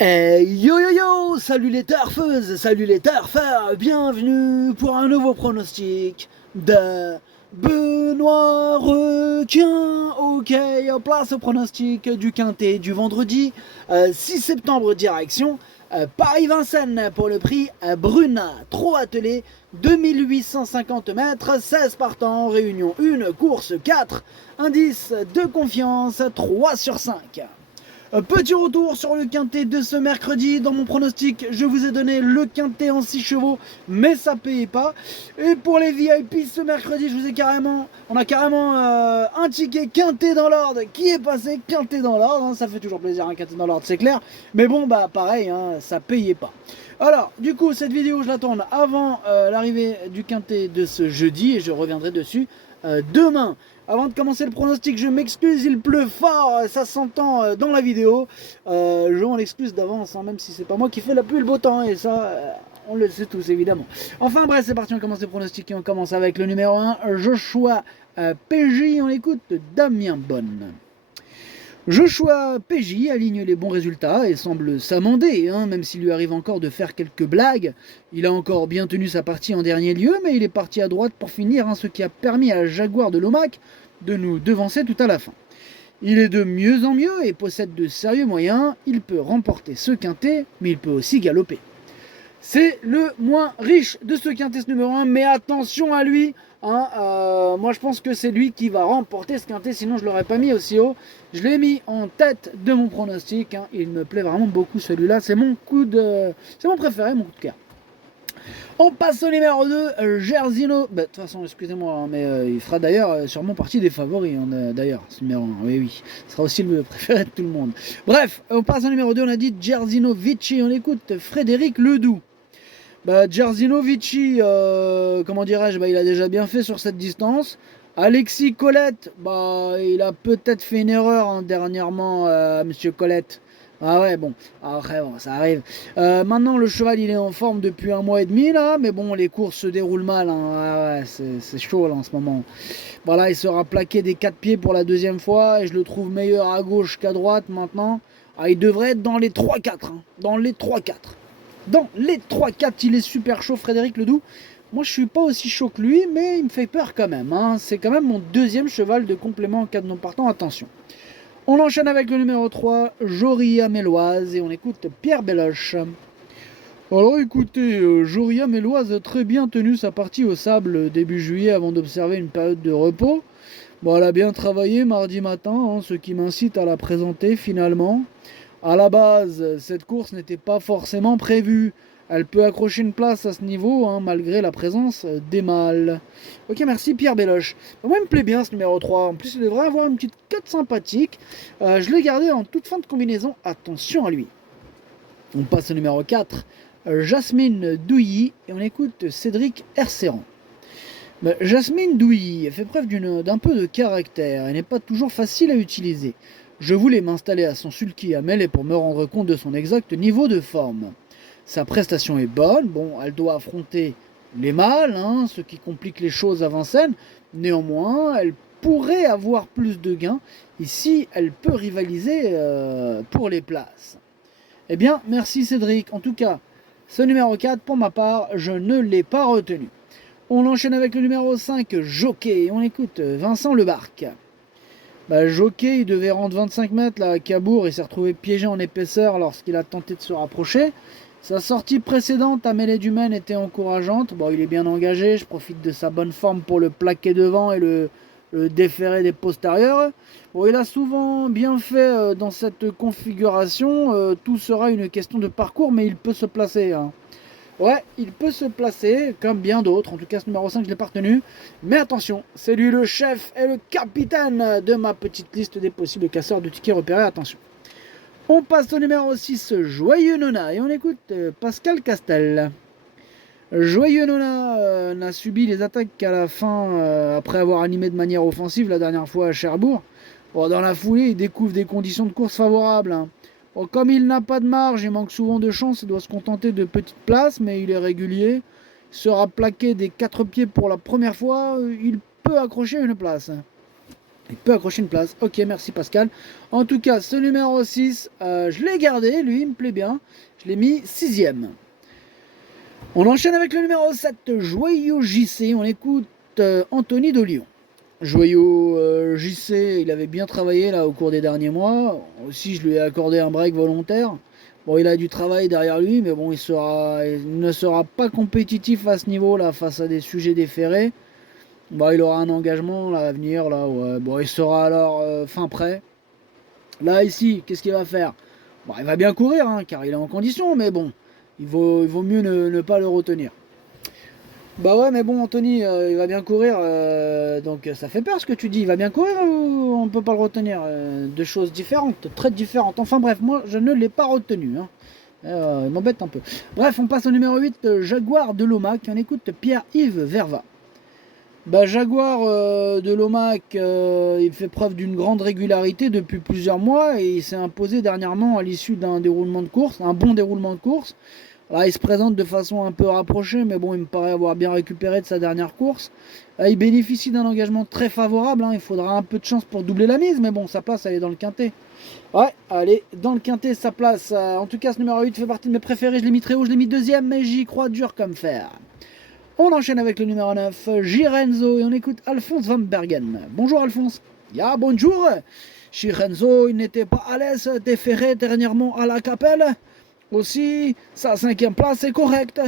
Yo yo yo, salut les turfeuses, salut les turfeurs, bienvenue pour un nouveau pronostic de Benoît Requin. Ok, place au pronostic du quintet du vendredi 6 septembre direction Paris-Vincennes pour le prix Bruna, trop attelé, 2850 mètres, 16 partants, réunion 1, course 4, indice de confiance 3 sur 5. Petit retour sur le quintet de ce mercredi. Dans mon pronostic, je vous ai donné le quintet en 6 chevaux, mais ça payait pas. Et pour les VIP ce mercredi, on a carrément un ticket quintet dans l'ordre qui est passé quintet dans l'ordre. Hein, ça fait toujours plaisir un quintet dans l'ordre, c'est clair. Mais bon, bah pareil, hein, ça payait pas. Alors, du coup, cette vidéo, je la tourne avant l'arrivée du quintet de ce jeudi et je reviendrai dessus demain. Avant de commencer le pronostic, je m'excuse, il pleut fort, ça s'entend dans la vidéo. Je m'en excuse d'avance, hein, même si c'est pas moi qui fais la pluie et le beau temps, et ça, on le sait tous évidemment. Enfin bref, c'est parti, on commence le pronostic et on commence avec le numéro 1, Joshua PJ, on écoute Damien Bonne. Joshua PJ aligne les bons résultats et semble s'amender, hein, même s'il lui arrive encore de faire quelques blagues. Il a encore bien tenu sa partie en dernier lieu, mais il est parti à droite pour finir, hein, ce qui a permis à Jaguar de Lomac de nous devancer tout à la fin. Il est de mieux en mieux et possède de sérieux moyens. Il peut remporter ce quintet, mais il peut aussi galoper. C'est le moins riche de ce quintet numéro 1, mais attention à lui. Hein, moi je pense que c'est lui qui va remporter ce quintet, sinon je ne l'aurais pas mis aussi haut. Je l'ai mis en tête de mon pronostic. Hein, il me plaît vraiment beaucoup celui-là. C'est mon préféré, mon coup de cœur. On passe au numéro 2, Gersino. De toute façon, excusez-moi, hein, mais il fera d'ailleurs sûrement partie des favoris. Hein, d'ailleurs, ce numéro 1. Oui. Ce sera aussi le préféré de tout le monde. Bref, on passe au numéro 2. On a dit Gersino Vici. On écoute Frédéric Ledoux. Gersino Vici, comment dirais-je, il a déjà bien fait sur cette distance. Alexis Colette, il a peut-être fait une erreur hein, dernièrement, Monsieur Colette. Ah ouais, bon, après, bon, ça arrive. Maintenant, le cheval, il est en forme depuis 1 mois et demi, là, mais bon, les courses se déroulent mal. Hein. Ah ouais, c'est chaud, là, en ce moment. Voilà, il sera plaqué des 4 pieds pour la deuxième fois, et je le trouve meilleur à gauche qu'à droite, maintenant. Il devrait être dans les 3-4, hein, dans les 3-4. Dans les 3-4, il est super chaud, Frédéric Ledoux. Moi, je suis pas aussi chaud que lui, mais il me fait peur quand même. Hein. C'est quand même mon deuxième cheval de complément en cas de non partant. Attention. On enchaîne avec le numéro 3, Joria Méloise, et on écoute Pierre Belloche. Alors écoutez, Joria Méloise a très bien tenu sa partie au sable début juillet avant d'observer une période de repos. Bon, elle a bien travaillé mardi matin, hein, ce qui m'incite à la présenter finalement. À la base, cette course n'était pas forcément prévue. Elle peut accrocher une place à ce niveau, hein, malgré la présence des mâles. Ok, merci Pierre Belloche. Moi, il me plaît bien ce numéro 3. En plus, il devrait avoir une petite cote sympathique. Je l'ai gardé en toute fin de combinaison. Attention à lui. On passe au numéro 4. Jasmine Douilly. Et on écoute Cédric Herceran. Jasmine Douilly fait preuve d'un peu de caractère et n'est pas toujours facile à utiliser. Je voulais m'installer à son sulky à mêler pour me rendre compte de son exact niveau de forme. Sa prestation est bonne, bon, elle doit affronter les mâles, hein, ce qui complique les choses à Vincennes. Néanmoins, elle pourrait avoir plus de gains ici, elle peut rivaliser pour les places. Eh bien, merci Cédric. En tout cas, ce numéro 4, pour ma part, je ne l'ai pas retenu. On enchaîne avec le numéro 5, Jockey. On écoute Vincent Lebarque. Jockey, il devait rendre 25 mètres là, à Cabourg. Il s'est retrouvé piégé en épaisseur lorsqu'il a tenté de se rapprocher. Sa sortie précédente à Mêlée du Maine était encourageante. Bon, il est bien engagé. Je profite de sa bonne forme pour le plaquer devant et le déférer des postérieurs. Bon, il a souvent bien fait dans cette configuration. Tout sera une question de parcours, mais il peut se placer. Hein. Ouais, il peut se placer comme bien d'autres. En tout cas, ce numéro 5, je ne l'ai pas retenu. Mais attention, c'est lui le chef et le capitaine de ma petite liste des possibles casseurs de tickets repérés. Attention. On passe au numéro 6, Joyeux Nona. Et on écoute Pascal Castel. Joyeux Nona n'a subi les attaques qu'à la fin, après avoir animé de manière offensive la dernière fois à Cherbourg. Bon, dans la foulée, il découvre des conditions de course favorables. Hein. Bon, comme il n'a pas de marge, il manque souvent de chance, il doit se contenter de petites places, mais il est régulier. Il sera plaqué des 4 pieds pour la première fois, il peut accrocher une place. Il peut accrocher une place. Ok, merci Pascal. En tout cas, ce numéro 6, je l'ai gardé, lui, il me plaît bien. Je l'ai mis 6ème. On enchaîne avec le numéro 7, Joyau JC. On écoute Anthony de Lyon. Joyau JC, il avait bien travaillé là au cours des derniers mois. Aussi, je lui ai accordé un break volontaire. Bon, il a du travail derrière lui, mais bon, il ne sera pas compétitif à ce niveau-là face à des sujets déférés. Bon, il aura un engagement là, à venir. Là, ouais. Bon, il sera alors fin prêt. Là, ici, qu'est-ce qu'il va faire? Bon, il va bien courir, hein, car il est en condition, mais bon, il vaut mieux ne pas le retenir. Bah ouais, mais bon, Anthony, il va bien courir, donc ça fait peur ce que tu dis. Il va bien courir ou on ne peut pas le retenir? Deux choses différentes, très différentes. Enfin bref, moi, je ne l'ai pas retenu. Hein. Il m'embête un peu. Bref, on passe au numéro 8, Jaguar de Lomac. On écoute Pierre-Yves Verva. Bah, Jaguar de Lomac, il fait preuve d'une grande régularité depuis plusieurs mois et il s'est imposé dernièrement à l'issue d'un déroulement de course, un bon déroulement de course. Là, il se présente de façon un peu rapprochée, mais bon, il me paraît avoir bien récupéré de sa dernière course. Il bénéficie d'un engagement très favorable, hein. Il faudra un peu de chance pour doubler la mise, mais bon, sa place, elle est dans le quintet. Ouais, allez, dans le quintet, sa place. En tout cas, ce numéro 8 fait partie de mes préférés. Je l'ai mis très haut, je l'ai mis 2ème, mais j'y crois dur comme fer. On enchaîne avec le numéro 9, Girenzo, et on écoute Alphonse Van Bergen. Bonjour Alphonse. Ya, bonjour. Girenzo, il n'était pas à l'aise, déféré dernièrement à la Capelle. Aussi, sa 5ème place est correcte.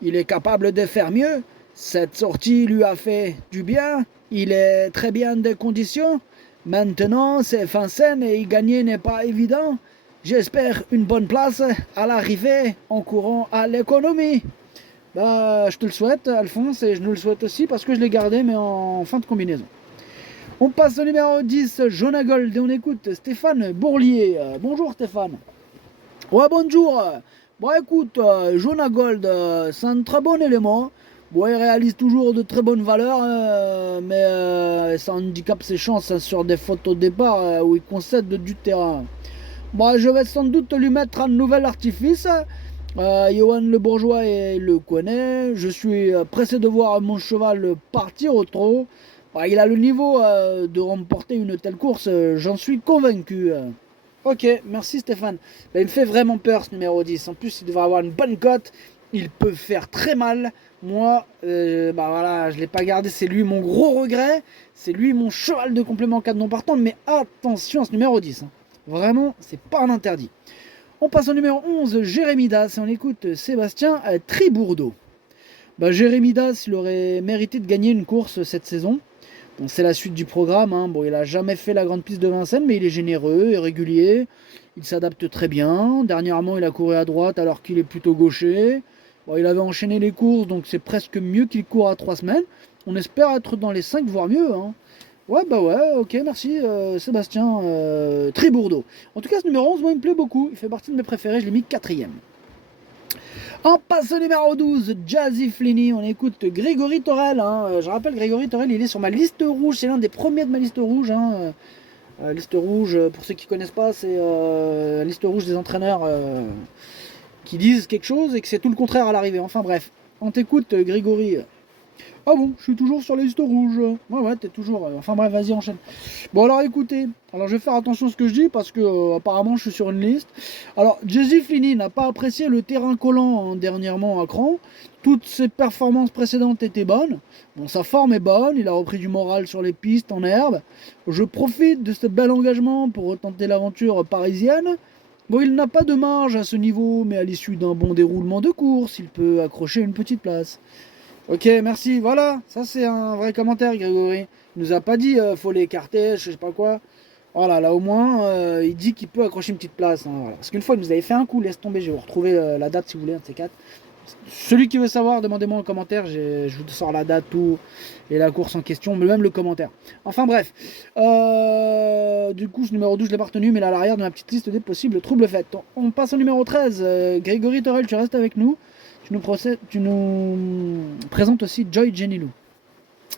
Il est capable de faire mieux. Cette sortie lui a fait du bien. Il est très bien des conditions. Maintenant, c'est fin scène et y gagner n'est pas évident. J'espère une bonne place à l'arrivée en courant à l'économie. Bah, je te le souhaite, Alphonse, et je nous le souhaite aussi parce que je l'ai gardé, mais en fin de combinaison. On passe au numéro 10, Jonagold, et on écoute Stéphane Bourlier. Bonjour Stéphane. Ouais, bonjour. Bon, écoute, Jonagold, c'est un très bon élément. Bon, il réalise toujours de très bonnes valeurs, mais ça handicape ses chances hein, sur des photos de départ où il concède du terrain. Bon, je vais sans doute lui mettre un nouvel artifice. Johan Le Bourgeois le connaît. Je suis pressé de voir mon cheval partir au trot. Bah, il a le niveau de remporter une telle course, j'en suis convaincu. Ok, merci Stéphane. Bah, il me fait vraiment peur ce numéro 10. En plus, il devrait avoir une bonne cote. Il peut faire très mal. Moi, bah voilà, je ne l'ai pas gardé. C'est lui mon gros regret. C'est lui mon cheval de complément en cas de non partant. Mais attention à ce numéro 10. Hein. Vraiment, c'est pas un interdit. On passe au numéro 11, Jérémy Das, et on écoute Sébastien Tribourdeau. Bah, Jérémy Das, il aurait mérité de gagner une course cette saison. Bon, c'est la suite du programme. Hein. Bon, il n'a jamais fait la grande piste de Vincennes, mais il est généreux et régulier. Il s'adapte très bien. Dernièrement, il a couru à droite alors qu'il est plutôt gaucher. Bon, il avait enchaîné les courses, donc c'est presque mieux qu'il court à 3 semaines. On espère être dans les 5, voire mieux. Hein. Ouais, bah ouais, ok, merci Sébastien Tribourdeau. En tout cas, ce numéro 11, moi, il me plaît beaucoup. Il fait partie de mes préférés, je l'ai mis 4ème. On passe au numéro 12, Jazzy Flinny. On écoute Grégory Torel. Hein. Je rappelle, Grégory Torel, il est sur ma liste rouge. C'est l'un des premiers de ma liste rouge. Hein. Liste rouge, pour ceux qui ne connaissent pas, c'est la liste rouge des entraîneurs qui disent quelque chose et que c'est tout le contraire à l'arrivée. Enfin bref, on t'écoute, Grégory. Ah bon, je suis toujours sur la liste rouge. Ouais, t'es toujours... Enfin bref, vas-y, enchaîne. Bon, alors écoutez, alors je vais faire attention à ce que je dis parce que apparemment je suis sur une liste. Alors, Jazzy Flinny n'a pas apprécié le terrain collant hein, dernièrement à Cran. Toutes ses performances précédentes étaient bonnes. Bon, sa forme est bonne, il a repris du moral sur les pistes en herbe. Je profite de ce bel engagement pour retenter l'aventure parisienne. Bon, il n'a pas de marge à ce niveau, mais à l'issue d'un bon déroulement de course, il peut accrocher une petite place. Ok, merci. Voilà, ça c'est un vrai commentaire, Grégory. Il nous a pas dit faut l'écarter, je sais pas quoi. Voilà, là au moins, il dit qu'il peut accrocher une petite place. Hein, voilà. Parce qu'une fois, il nous avait fait un coup, laisse tomber, je vais vous retrouver la date si vous voulez, un de ces quatre. Celui qui veut savoir, demandez-moi en commentaire, je vous sors la date, tout, et la course en question, mais même le commentaire. Enfin bref, du coup, ce numéro 12, je l'ai pas retenu, mais là à l'arrière de ma petite liste des possibles troubles faits. On passe au numéro 13, Grégory Torel, tu restes avec nous. Tu nous présentes aussi Joy Genilou.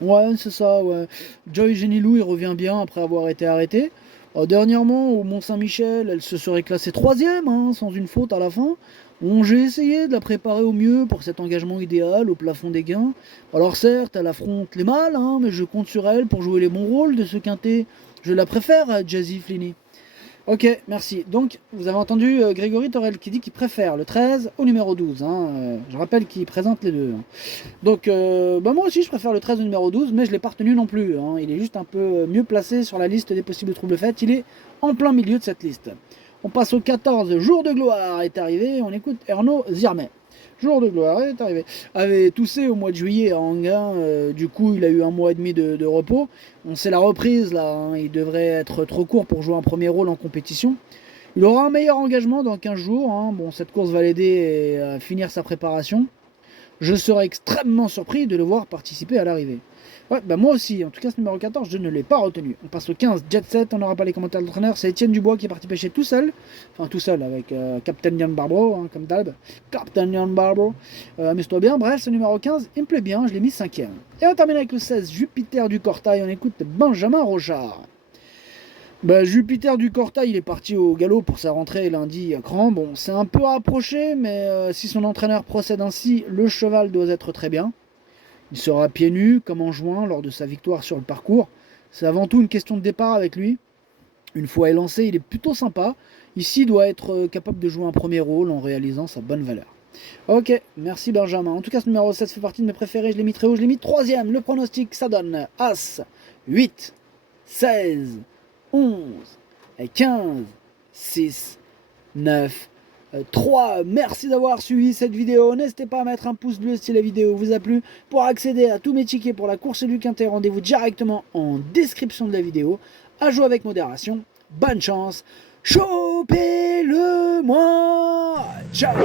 Ouais, c'est ça, ouais. Joy Genilou, il revient bien après avoir été arrêté. Dernièrement, au Mont-Saint-Michel, elle se serait classée troisième, hein, sans une faute à la fin. Bon, j'ai essayé de la préparer au mieux pour cet engagement idéal au plafond des gains. Alors certes, elle affronte les mâles, hein, mais je compte sur elle pour jouer les bons rôles de ce quintet. Je la préfère à Jazzy Flinny. Ok, merci. Donc, vous avez entendu Grégory Torel qui dit qu'il préfère le 13 au numéro 12. Hein. Je rappelle qu'il présente les deux. Hein. Donc, moi aussi, je préfère le 13 au numéro 12, mais je ne l'ai pas retenu non plus. Hein. Il est juste un peu mieux placé sur la liste des possibles troubles faits. Il est en plein milieu de cette liste. On passe au 14, Jour de gloire est arrivé. On écoute Ernaud Zirmet. Jour de gloire est arrivé. Avait toussé au mois de juillet à Anguin. Du coup, il a eu un mois et demi de repos. On sait la reprise là. Hein. Il devrait être trop court pour jouer un premier rôle en compétition. Il aura un meilleur engagement dans 15 jours. Hein. Bon, cette course va l'aider à finir sa préparation. Je serais extrêmement surpris de le voir participer à l'arrivée. Ouais, bah moi aussi, en tout cas ce numéro 14, je ne l'ai pas retenu. On passe au 15, Jet Set, on n'aura pas les commentaires de l'entraîneur, c'est Étienne Dubois qui est parti pêcher tout seul. Enfin tout seul avec Captain Jan Barbro, hein, comme d'hab. Captain Jan Barbro, amuse-toi bien. Bref, ce numéro 15, il me plaît bien, je l'ai mis 5ème. Et on termine avec le 16, Jupiter du Cortail, on écoute Benjamin Rochard. Bah, Jupiter du Cortail, il est parti au galop pour sa rentrée lundi à Cran. Bon, c'est un peu rapproché, mais si son entraîneur procède ainsi, le cheval doit être très bien. Il sera pieds nus, comme en juin, lors de sa victoire sur le parcours. C'est avant tout une question de départ avec lui. Une fois élancé, il est plutôt sympa. Ici, il doit être capable de jouer un premier rôle en réalisant sa bonne valeur. Ok, merci Benjamin. En tout cas, ce numéro 7 fait partie de mes préférés. Je l'ai mis très haut, je l'ai mis 3ème. Le pronostic, ça donne As, 8, 16, 11, 15, 6, 9, 3. Merci d'avoir suivi cette vidéo. N'hésitez pas à mettre un pouce bleu si la vidéo vous a plu. Pour accéder à tous mes tickets pour la course du Quintet, rendez-vous directement en description de la vidéo. À jouer avec modération. Bonne chance. Chopez-le moi. Ciao.